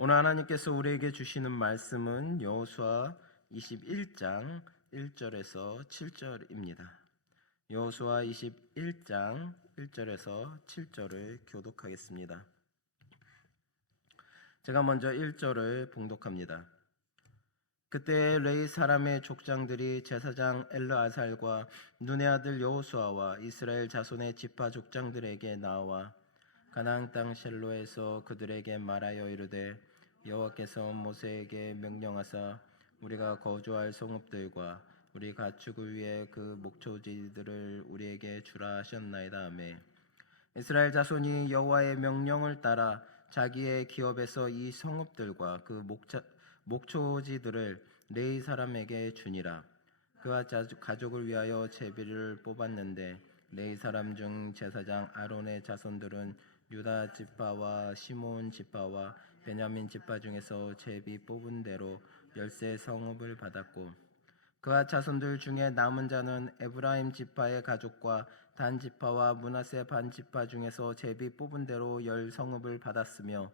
오늘 하나님께서 우리에게 주시는 말씀은 여호수아 21장 1절에서 7절입니다. 여호수아 21장 1절에서 7절을 교독하겠습니다. 제가 먼저 1절을 봉독합니다. 그때 레위 사람의 족장들이 제사장 엘르아살과 눈의 아들 여호수아와 이스라엘 자손의 지파 족장들에게 나와 가나안 땅 셀로에서 그들에게 말하여 이르되 여호와께서 모세에게 명령하사 우리가 거주할 성읍들과 우리 가축을 위해 그 목초지들을 우리에게 주라 하셨나이다 하매 이스라엘 자손이 여호와의 명령을 따라 자기의 기업에서 이 성읍들과 그 목초지들을 레위 사람에게 주니라. 그와 가족을 위하여 제비를 뽑았는데 레위 사람 중 제사장 아론의 자손들은 유다 지파와 시몬 지파와 베냐민 지파 중에서 제비 뽑은 대로 10세 성읍을 받았고 그와 자손들 중에 남은 자는 에브라임 지파의 가족과 단 지파와 므낫세 반 지파 중에서 제비 뽑은 대로 10성읍을 받았으며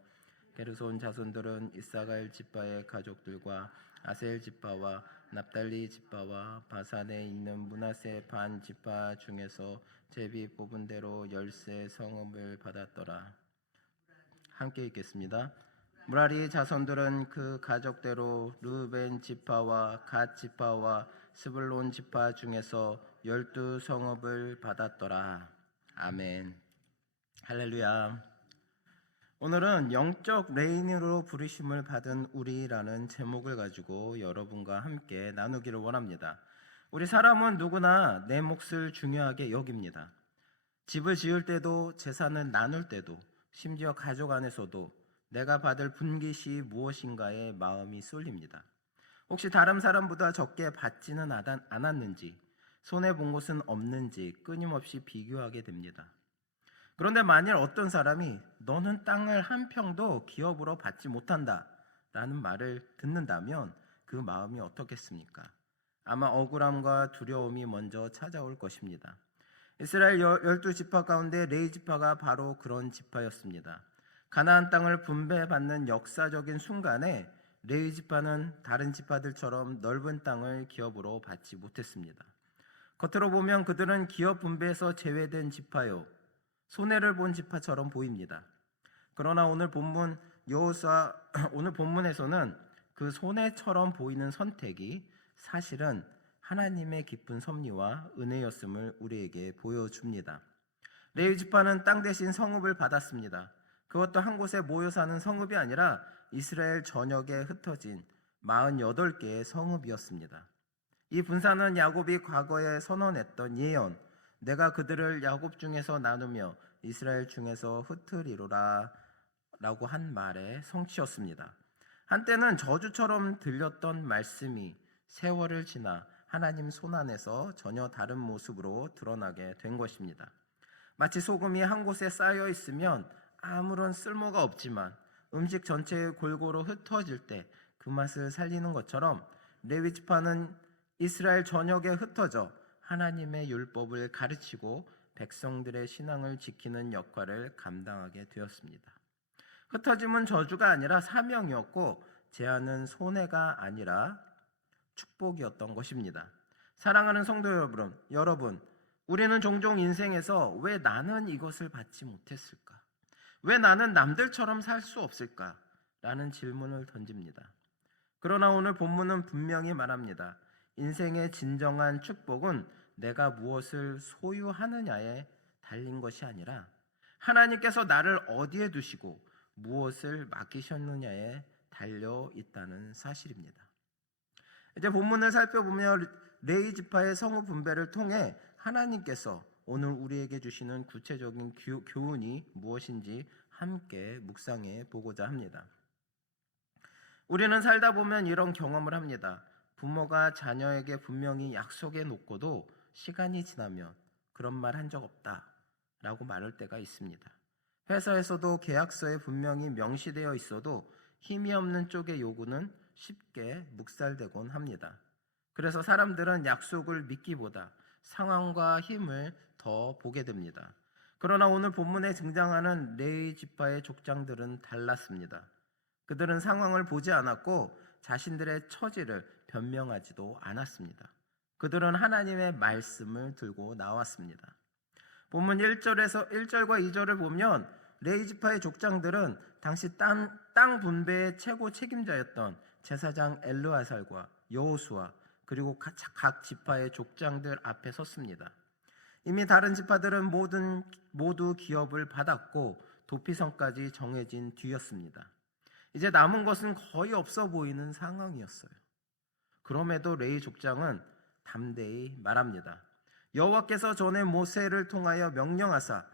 게르손 자손들은 이사갈 지파의 가족들과 아셀 지파와 납달리 지파와 바산에 있는 므낫세 반 지파 중에서 제비 뽑은 대로 10세 성읍을 받았더라. 함께 읽겠습니다. 무라리 자손들은 그 가족대로 르벤 지파와 갓 지파와 스불론 지파 중에서 12성읍을 받았더라. 아멘. 할렐루야. 오늘은 영적 레인으로 부르심을 받은 우리라는 제목을 가지고 여러분과 함께 나누기를 원합니다. 우리 사람은 누구나 내 몫을 중요하게 여깁니다. 집을 지을 때도 재산을 나눌 때도 심지어 가족 안에서도 내가 받을 분깃이 무엇인가에 마음이 쏠립니다. 혹시 다른 사람보다 적게 받지는 않았는지 손해본 것은 없는지 끊임없이 비교하게 됩니다. 그런데 만일 어떤 사람이 너는 땅을 한 평도 기업으로 받지 못한다 라는 말을 듣는다면 그 마음이 어떻겠습니까? 아마 억울함과 두려움이 먼저 찾아올 것입니다. 이스라엘 12지파 가운데 레위 지파가 바로 그런 지파였습니다. 가나안 땅을 분배받는 역사적인 순간에 레위 지파는 다른 지파들처럼 넓은 땅을 기업으로 받지 못했습니다. 겉으로 보면 그들은 기업 분배에서 제외된 지파요, 손해를 본 지파처럼 보입니다. 그러나 오늘 본문 오늘 본문에서는 그 손해처럼 보이는 선택이 사실은 하나님의 깊은 섭리와 은혜였음을 우리에게 보여줍니다. 레위 지파는 땅 대신 성읍을 받았습니다. 그것도 한 곳에 모여 사는 성읍이 아니라 이스라엘 전역에 흩어진 48개의 성읍이었습니다. 이 분산은 야곱이 과거에 선언했던 예언, 내가 그들을 야곱 중에서 나누며 이스라엘 중에서 흩으리로라 라고 한 말의 성취였습니다. 한때는 저주처럼 들렸던 말씀이 세월을 지나 하나님 손안에서 전혀 다른 모습으로 드러나게 된 것입니다. 마치 소금이 한 곳에 쌓여 있으면 아무런 쓸모가 없지만 음식 전체에 골고루 흩어질 때 그 맛을 살리는 것처럼 레위 지파는 이스라엘 전역에 흩어져 하나님의 율법을 가르치고 백성들의 신앙을 지키는 역할을 감당하게 되었습니다. 흩어짐은 저주가 아니라 사명이었고 제한은 손해가 아니라 축복이었던 것입니다. 사랑하는 성도 여러분, 우리는 종종 인생에서 왜 나는 이것을 받지 못했을까? 왜 나는 남들처럼 살 수 없을까? 라는 질문을 던집니다. 그러나 오늘 본문은 분명히 말합니다. 인생의 진정한 축복은 내가 무엇을 소유하느냐에 달린 것이 아니라 하나님께서 나를 어디에 두시고 무엇을 맡기셨느냐에 달려 있다는 사실입니다. 이제 본문을 살펴보면 레위 지파의 성읍 분배를 통해 하나님께서 오늘 우리에게 주시는 구체적인 교훈이 무엇인지 함께 묵상해 보고자 합니다. 우리는 살다 보면 이런 경험을 합니다. 부모가 자녀에게 분명히 약속해 놓고도 시간이 지나면 그런 말 한 적 없다 라고 말할 때가 있습니다. 회사에서도 계약서에 분명히 명시되어 있어도 힘이 없는 쪽의 요구는 쉽게 묵살되곤 합니다. 그래서 사람들은 약속을 믿기보다 상황과 힘을 더 보게 됩니다. 그러나 오늘 본문에 등장하는 레위 지파의 족장들은 달랐습니다. 그들은 상황을 보지 않았고 자신들의 처지를 변명하지도 않았습니다. 그들은 하나님의 말씀을 들고 나왔습니다. 본문 1절과 2절을 보면 레위 지파의 족장들은 당시 땅 분배의 최고 책임자였던 제사장 엘르아살과 여호수아 그리고 각 지파의 족장들 앞에 섰습니다. 이미 다른 지파들은 모두 기업을 받았고 도피성까지 정해진 뒤였습니다. 이제 남은 것은 거의 없어 보이는 상황이었어요. 그럼에도 레위 족장은 담대히 말합니다. 여호와께서 전에 모세를 통하여 명령하사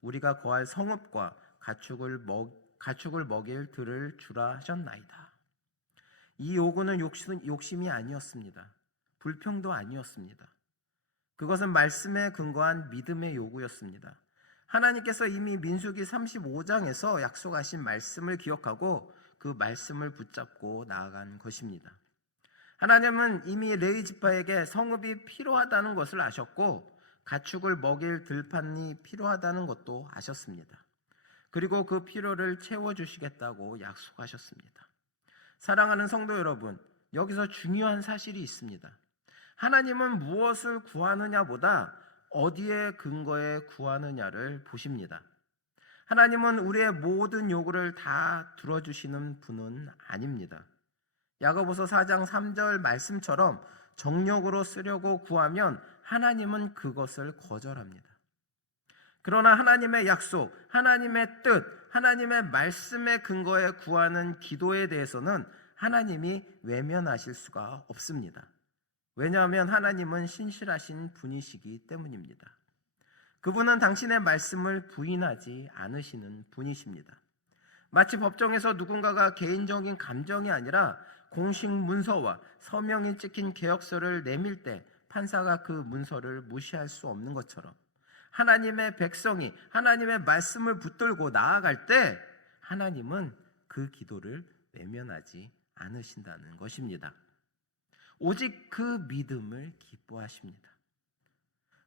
우리가 거할 성읍과 가축을 먹일 들을 주라 하셨나이다. 이 요구는 욕심이 아니었습니다. 불평도 아니었습니다. 그것은 말씀에 근거한 믿음의 요구였습니다. 하나님께서 이미 민수기 35장에서 약속하신 말씀을 기억하고 그 말씀을 붙잡고 나아간 것입니다. 하나님은 이미 레위 지파에게 성읍이 필요하다는 것을 아셨고 가축을 먹일 들판이 필요하다는 것도 아셨습니다. 그리고 그 필요를 채워주시겠다고 약속하셨습니다. 사랑하는 성도 여러분, 여기서 중요한 사실이 있습니다. 하나님은 무엇을 구하느냐보다 어디에 근거해 구하느냐를 보십니다. 하나님은 우리의 모든 요구를 다 들어주시는 분은 아닙니다. 야고보서 4장 3절 말씀처럼 정욕으로 쓰려고 구하면 하나님은 그것을 거절합니다. 그러나 하나님의 약속, 하나님의 뜻, 하나님의 말씀에 근거해 구하는 기도에 대해서는 하나님이 외면하실 수가 없습니다. 왜냐하면 하나님은 신실하신 분이시기 때문입니다. 그분은 당신의 말씀을 부인하지 않으시는 분이십니다. 마치 법정에서 누군가가 개인적인 감정이 아니라 공식 문서와 서명이 찍힌 계약서를 내밀 때 판사가 그 문서를 무시할 수 없는 것처럼 하나님의 백성이 하나님의 말씀을 붙들고 나아갈 때 하나님은 그 기도를 외면하지 않으신다는 것입니다. 오직 그 믿음을 기뻐하십니다.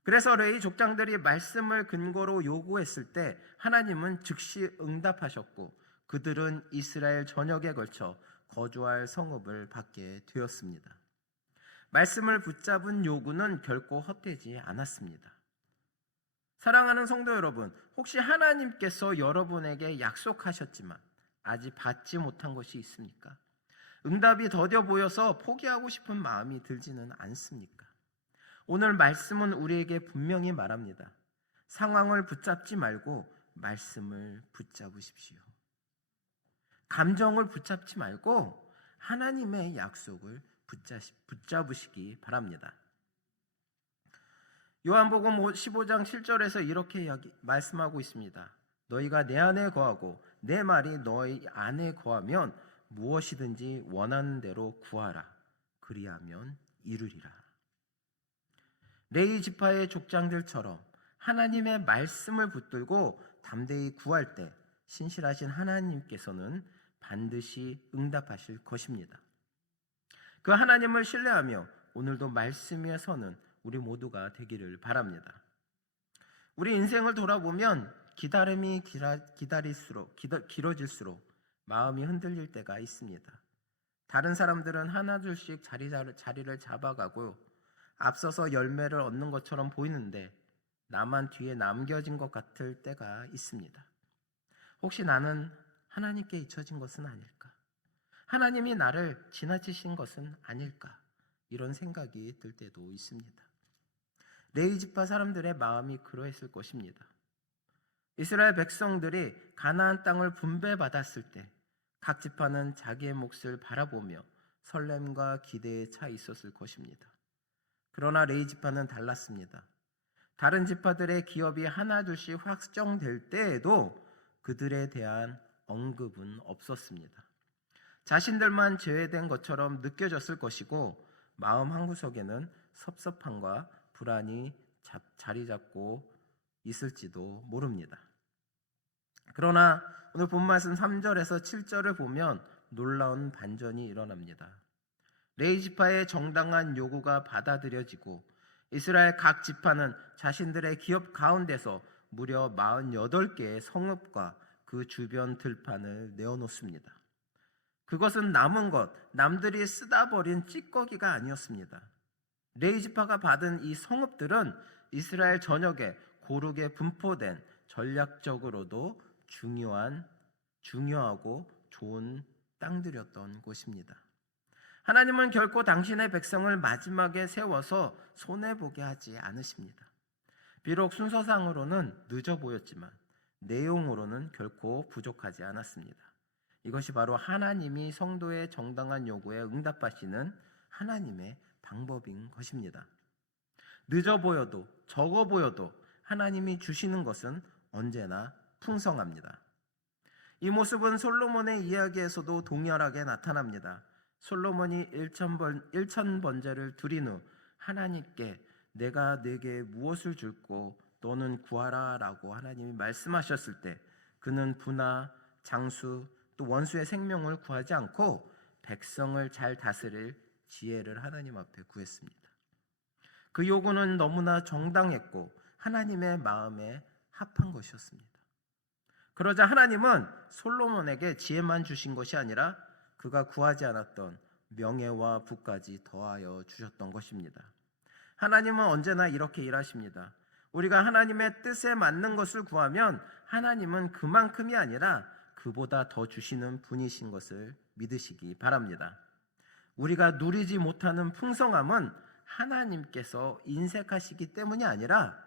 그래서 레위 족장들이 말씀을 근거로 요구했을 때 하나님은 즉시 응답하셨고 그들은 이스라엘 전역에 걸쳐 거주할 성읍을 받게 되었습니다. 말씀을 붙잡은 요구는 결코 헛되지 않았습니다. 사랑하는 성도 여러분, 혹시 하나님께서 여러분에게 약속하셨지만 아직 받지 못한 것이 있습니까? 응답이 더뎌 보여서 포기하고 싶은 마음이 들지는 않습니까? 오늘 말씀은 우리에게 분명히 말합니다. 상황을 붙잡지 말고 말씀을 붙잡으십시오. 감정을 붙잡지 말고 하나님의 약속을 붙잡으시기 바랍니다. 요한복음 15장 7절에서 이렇게 말씀하고 있습니다. 너희가 내 안에 거하고 내 말이 너희 안에 거하면 무엇이든지 원하는 대로 구하라. 그리하면 이루리라. 레위 지파의 족장들처럼 하나님의 말씀을 붙들고 담대히 구할 때 신실하신 하나님께서는 반드시 응답하실 것입니다. 그 하나님을 신뢰하며 오늘도 말씀 위에 서는 우리 모두가 되기를 바랍니다. 우리 인생을 돌아보면 기다림이 길어질수록 마음이 흔들릴 때가 있습니다. 다른 사람들은 하나둘씩 자리를 잡아가고 앞서서 열매를 얻는 것처럼 보이는데 나만 뒤에 남겨진 것 같을 때가 있습니다. 혹시 나는 하나님께 잊혀진 것은 아닐까? 하나님이 나를 지나치신 것은 아닐까? 이런 생각이 들 때도 있습니다. 레위 지파 사람들의 마음이 그러했을 것입니다. 이스라엘 백성들이 가나안 땅을 분배받았을 때 각 지파는 자기의 몫을 바라보며 설렘과 기대에 차 있었을 것입니다. 그러나 레위 지파는 달랐습니다. 다른 지파들의 기업이 하나둘씩 확정될 때에도 그들에 대한 언급은 없었습니다. 자신들만 제외된 것처럼 느껴졌을 것이고 마음 한구석에는 섭섭함과 불안이 자리 잡고 있을지도 모릅니다. 그러나 오늘 본 말씀 3절에서 7절을 보면 놀라운 반전이 일어납니다. 레위 지파의 정당한 요구가 받아들여지고 이스라엘 각 지파는 자신들의 기업 가운데서 무려 48개의 성읍과 그 주변 들판을 내어놓습니다. 그것은 남은 것, 남들이 쓰다 버린 찌꺼기가 아니었습니다. 레위 지파가 받은 이 성읍들은 이스라엘 전역에 고르게 분포된 전략적으로도 중요하고 좋은 땅들이었던 곳입니다. 하나님은 결코 당신의 백성을 마지막에 세워서 손해보게 하지 않으십니다. 비록 순서상으로는 늦어 보였지만 내용으로는 결코 부족하지 않았습니다. 이것이 바로 하나님이 성도의 정당한 요구에 응답하시는 하나님의 방법인 것입니다. 늦어 보여도 적어 보여도 하나님이 주시는 것은 언제나 풍성합니다. 이 모습은 솔로몬의 이야기에서도 동일하게 나타납니다. 솔로몬이 1000번제를 드린 후 하나님께 내가 네게 무엇을 줄고 너는 구하라 라고 하나님이 말씀하셨을 때 그는 부나 장수 또 원수의 생명을 구하지 않고 백성을 잘 다스릴 지혜를 하나님 앞에 구했습니다. 그 요구는 너무나 정당했고 하나님의 마음에 합한 것이었습니다. 그러자 하나님은 솔로몬에게 지혜만 주신 것이 아니라 그가 구하지 않았던 명예와 부까지 더하여 주셨던 것입니다. 하나님은 언제나 이렇게 일하십니다. 우리가 하나님의 뜻에 맞는 것을 구하면 하나님은 그만큼이 아니라 그보다 더 주시는 분이신 것을 믿으시기 바랍니다. 우리가 누리지 못하는 풍성함은 하나님께서 인색하시기 때문이 아니라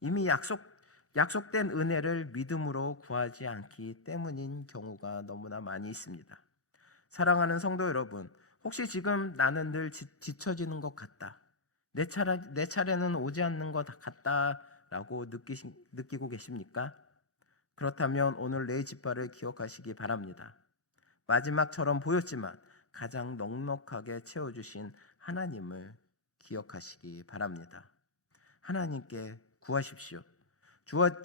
이미 약속된 은혜를 믿음으로 구하지 않기 때문인 경우가 너무나 많이 있습니다. 사랑하는 성도 여러분, 혹시 지금 나는 늘 뒤처지는 것 같다, 내 차례는 오지 않는 것 같다라고 느끼고 계십니까? 그렇다면 오늘 레위 지파를 기억하시기 바랍니다. 마지막처럼 보였지만 가장 넉넉하게 채워주신 하나님을 기억하시기 바랍니다. 하나님께 구하십시오.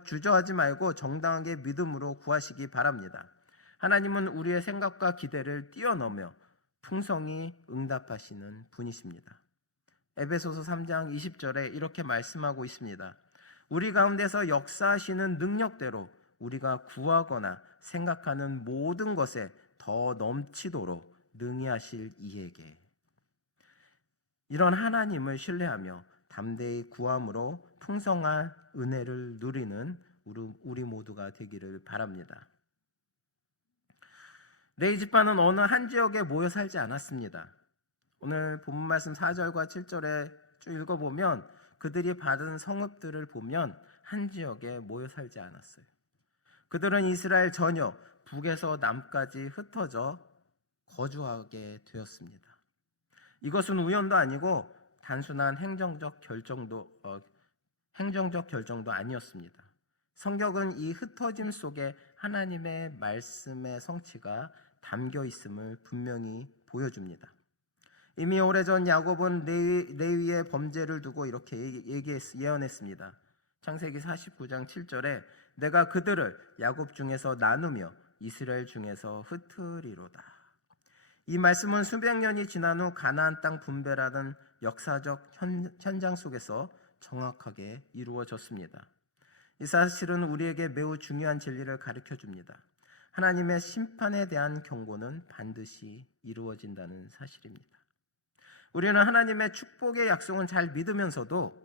주저하지 말고 정당하게 믿음으로 구하시기 바랍니다. 하나님은 우리의 생각과 기대를 뛰어넘어 풍성히 응답하시는 분이십니다. 에베소서 3장 20절에 이렇게 말씀하고 있습니다. 우리 가운데서 역사하시는 능력대로 우리가 구하거나 생각하는 모든 것에 더 넘치도록 능히 하실 이에게. 이런 하나님을 신뢰하며 담대히 구함으로 풍성한 은혜를 누리는 우리 모두가 되기를 바랍니다. 레위 지파는 어느 한 지역에 모여 살지 않았습니다. 오늘 본문 말씀 4절과 7절에 쭉 읽어보면 그들이 받은 성읍들을 보면 한 지역에 모여 살지 않았어요. 그들은 이스라엘 전역 북에서 남까지 흩어져 거주하게 되었습니다. 이것은 우연도 아니고 단순한 행정적 결정도 아니었습니다. 성경은 이 흩어짐 속에 하나님의 말씀의 성취가 담겨 있음을 분명히 보여줍니다. 이미 오래전 야곱은 레위의 범죄를 두고 이렇게 예언했습니다. 창세기 49장 7절에 내가 그들을 야곱 중에서 나누며 이스라엘 중에서 흩으리로다. 이 말씀은 수백 년이 지난 후 가나안 땅 분배라는 역사적 현장 속에서 정확하게 이루어졌습니다. 이 사실은 우리에게 매우 중요한 진리를 가르쳐 줍니다. 하나님의 심판에 대한 경고는 반드시 이루어진다는 사실입니다. 우리는 하나님의 축복의 약속은 잘 믿으면서도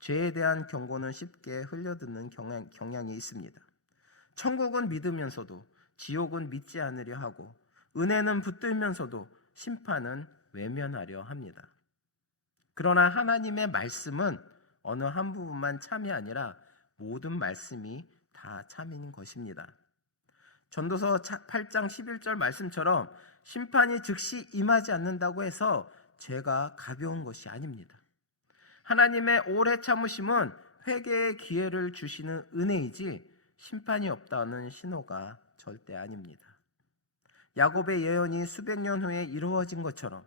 죄에 대한 경고는 쉽게 흘려듣는 경향이 있습니다. 천국은 믿으면서도 지옥은 믿지 않으려 하고 은혜는 붙들면서도 심판은 외면하려 합니다. 그러나 하나님의 말씀은 어느 한 부분만 참이 아니라 모든 말씀이 다 참인 것입니다. 전도서 8장 11절 말씀처럼 심판이 즉시 임하지 않는다고 해서 죄가 가벼운 것이 아닙니다. 하나님의 오래 참으심은 회개의 기회를 주시는 은혜이지 심판이 없다는 신호가 절대 아닙니다. 야곱의 예언이 수백 년 후에 이루어진 것처럼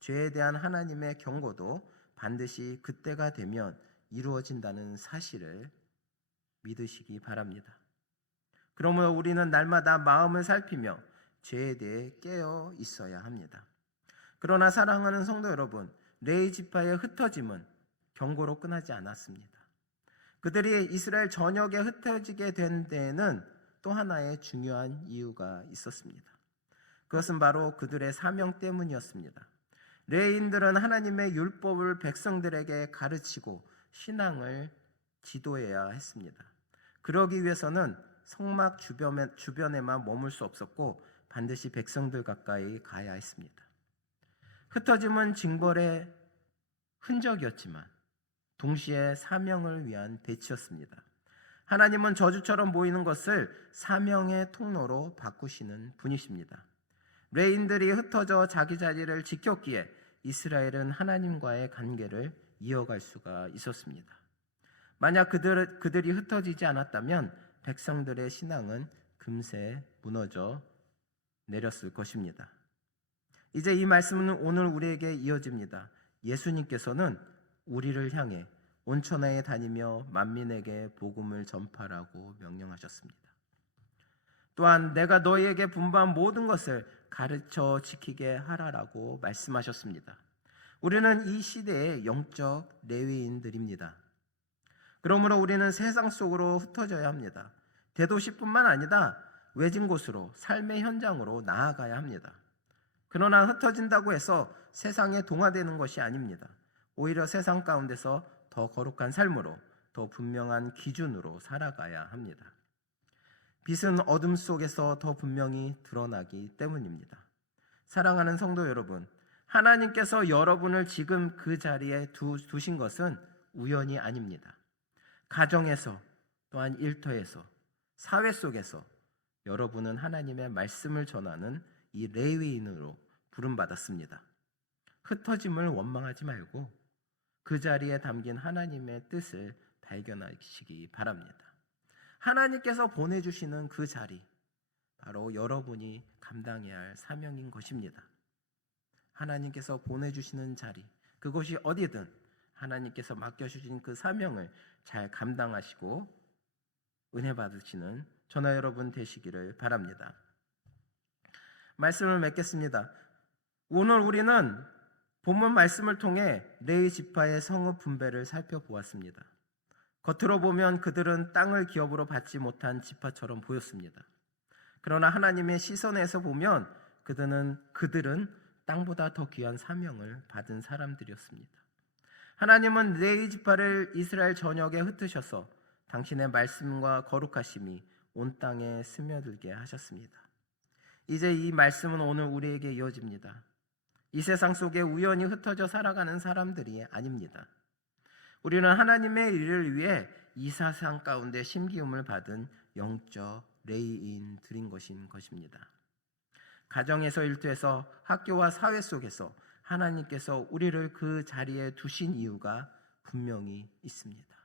죄에 대한 하나님의 경고도 반드시 그때가 되면 이루어진다는 사실을 믿으시기 바랍니다. 그러므로 우리는 날마다 마음을 살피며 죄에 대해 깨어 있어야 합니다. 그러나 사랑하는 성도 여러분, 레위 지파의 흩어짐은 경고로 끝나지 않았습니다. 그들이 이스라엘 전역에 흩어지게 된 데에는 또 하나의 중요한 이유가 있었습니다. 그것은 바로 그들의 사명 때문이었습니다. 레위인들은 하나님의 율법을 백성들에게 가르치고 신앙을 지도해야 했습니다. 그러기 위해서는 성막 주변에만 머물 수 없었고 반드시 백성들 가까이 가야 했습니다. 흩어짐은 징벌의 흔적이었지만 동시에 사명을 위한 배치였습니다. 하나님은 저주처럼 보이는 것을 사명의 통로로 바꾸시는 분이십니다. 레인들이 흩어져 자기 자리를 지켰기에 이스라엘은 하나님과의 관계를 이어갈 수가 있었습니다. 만약 그들이 흩어지지 않았다면 백성들의 신앙은 금세 무너져 내렸을 것입니다. 이제 이 말씀은 오늘 우리에게 이어집니다. 예수님께서는 우리를 향해 온 천하에 다니며 만민에게 복음을 전파라고 명령하셨습니다. 또한 내가 너희에게 분부한 모든 것을 가르쳐 지키게 하라라고 말씀하셨습니다. 우리는 이 시대의 영적 레위인들입니다. 그러므로 우리는 세상 속으로 흩어져야 합니다. 대도시뿐만 아니라 외진 곳으로 삶의 현장으로 나아가야 합니다. 그러나 흩어진다고 해서 세상에 동화되는 것이 아닙니다. 오히려 세상 가운데서 더 거룩한 삶으로, 더 분명한 기준으로 살아가야 합니다. 빛은 어둠 속에서 더 분명히 드러나기 때문입니다. 사랑하는 성도 여러분, 하나님께서 여러분을 지금 그 자리에 두신 것은 우연이 아닙니다. 가정에서, 또한 일터에서, 사회 속에서 여러분은 하나님의 말씀을 전하는 이 레위인으로 부름받았습니다. 흩어짐을 원망하지 말고 그 자리에 담긴 하나님의 뜻을 발견하시기 바랍니다. 하나님께서 보내주시는 그 자리, 바로 여러분이 감당해야 할 사명인 것입니다. 하나님께서 보내주시는 자리, 그곳이 어디든 하나님께서 맡겨주신 그 사명을 잘 감당하시고 은혜 받으시는 저나 여러분 되시기를 바랍니다. 말씀을 맺겠습니다. 오늘 우리는 본문 말씀을 통해 레위 지파의 성읍 분배를 살펴보았습니다. 겉으로 보면 그들은 땅을 기업으로 받지 못한 지파처럼 보였습니다. 그러나 하나님의 시선에서 보면 그들은 땅보다 더 귀한 사명을 받은 사람들이었습니다. 하나님은 레위 지파를 이스라엘 전역에 흩으셔서 당신의 말씀과 거룩하심이 온 땅에 스며들게 하셨습니다. 이제 이 말씀은 오늘 우리에게 이어집니다. 이 세상 속에 우연히 흩어져 살아가는 사람들이 아닙니다. 우리는 하나님의 일을 위해 이 세상 가운데 심기움을 받은 영적 레위인들인 것입니다. 가정에서, 일터에서, 학교와 사회 속에서 하나님께서 우리를 그 자리에 두신 이유가 분명히 있습니다.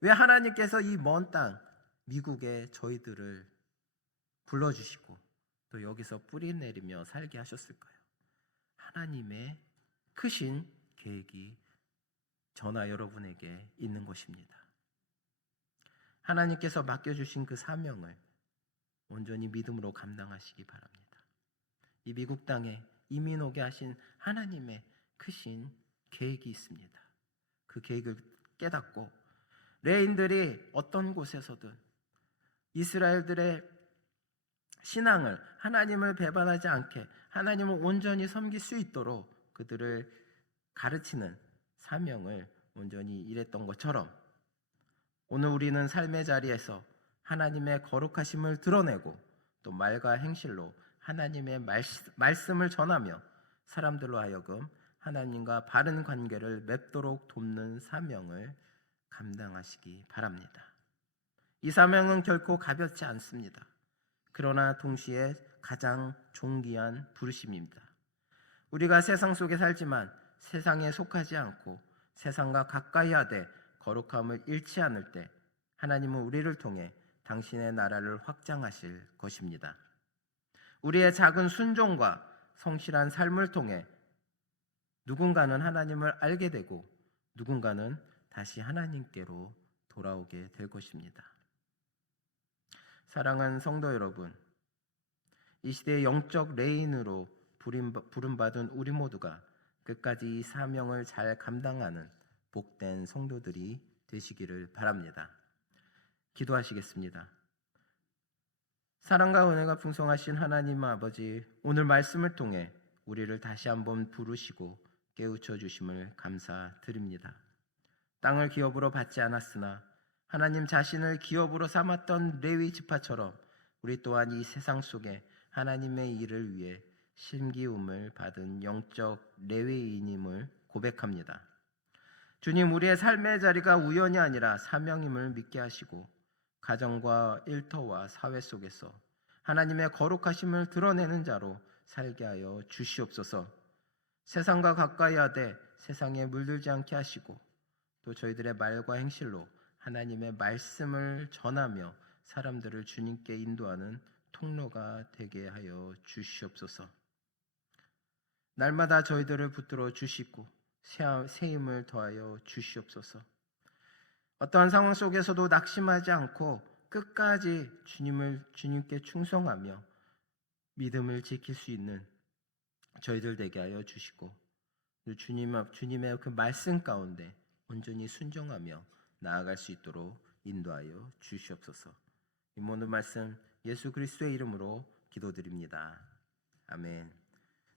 왜 하나님께서 이 먼 땅 미국에 저희들을 불러주시고 또 여기서 뿌리 내리며 살게 하셨을까요? 하나님의 크신 계획이 저나 여러분에게 있는 것입니다. 하나님께서 맡겨주신 그 사명을 온전히 믿음으로 감당하시기 바랍니다. 이 미국 땅에 이민 오게 하신 하나님의 크신 계획이 있습니다. 그 계획을 깨닫고 레인들이 어떤 곳에서든 이스라엘들의 신앙을, 하나님을 배반하지 않게 하나님을 온전히 섬길 수 있도록 그들을 가르치는 사명을 온전히 일했던 것처럼 오늘 우리는 삶의 자리에서 하나님의 거룩하심을 드러내고 또 말과 행실로 하나님의 말씀을 전하며 사람들로 하여금 하나님과 바른 관계를 맺도록 돕는 사명을 감당하시기 바랍니다. 이 사명은 결코 가볍지 않습니다. 그러나 동시에 가장 존귀한 부르심입니다. 우리가 세상 속에 살지만 세상에 속하지 않고 세상과 가까이 하되 거룩함을 잃지 않을 때 하나님은 우리를 통해 당신의 나라를 확장하실 것입니다. 우리의 작은 순종과 성실한 삶을 통해 누군가는 하나님을 알게 되고 누군가는 다시 하나님께로 돌아오게 될 것입니다. 사랑하는 성도 여러분, 이 시대의 영적 레인으로 부름받은 우리 모두가 끝까지 이 사명을 잘 감당하는 복된 성도들이 되시기를 바랍니다. 기도하시겠습니다. 사랑과 은혜가 풍성하신 하나님 아버지, 오늘 말씀을 통해 우리를 다시 한번 부르시고 깨우쳐 주심을 감사드립니다. 땅을 기업으로 받지 않았으나 하나님 자신을 기업으로 삼았던 레위 지파처럼 우리 또한 이 세상 속에 하나님의 일을 위해 심기움을 받은 영적 레위인임을 고백합니다. 주님, 우리의 삶의 자리가 우연이 아니라 사명임을 믿게 하시고 가정과 일터와 사회 속에서 하나님의 거룩하심을 드러내는 자로 살게 하여 주시옵소서. 세상과 가까이 하되 세상에 물들지 않게 하시고 또 저희들의 말과 행실로 하나님의 말씀을 전하며 사람들을 주님께 인도하는 통로가 되게 하여 주시옵소서. 날마다 저희들을 붙들어 주시고 새 힘을 더하여 주시옵소서. 어떠한 상황 속에서도 낙심하지 않고 끝까지 주님께 충성하며 믿음을 지킬 수 있는 저희들 되게 하여 주시고 주님의 그 말씀 가운데 온전히 순종하며 나아갈 수 있도록 인도하여 주시옵소서. 이 모든 말씀 예수 그리스도의 이름으로 기도드립니다. 아멘.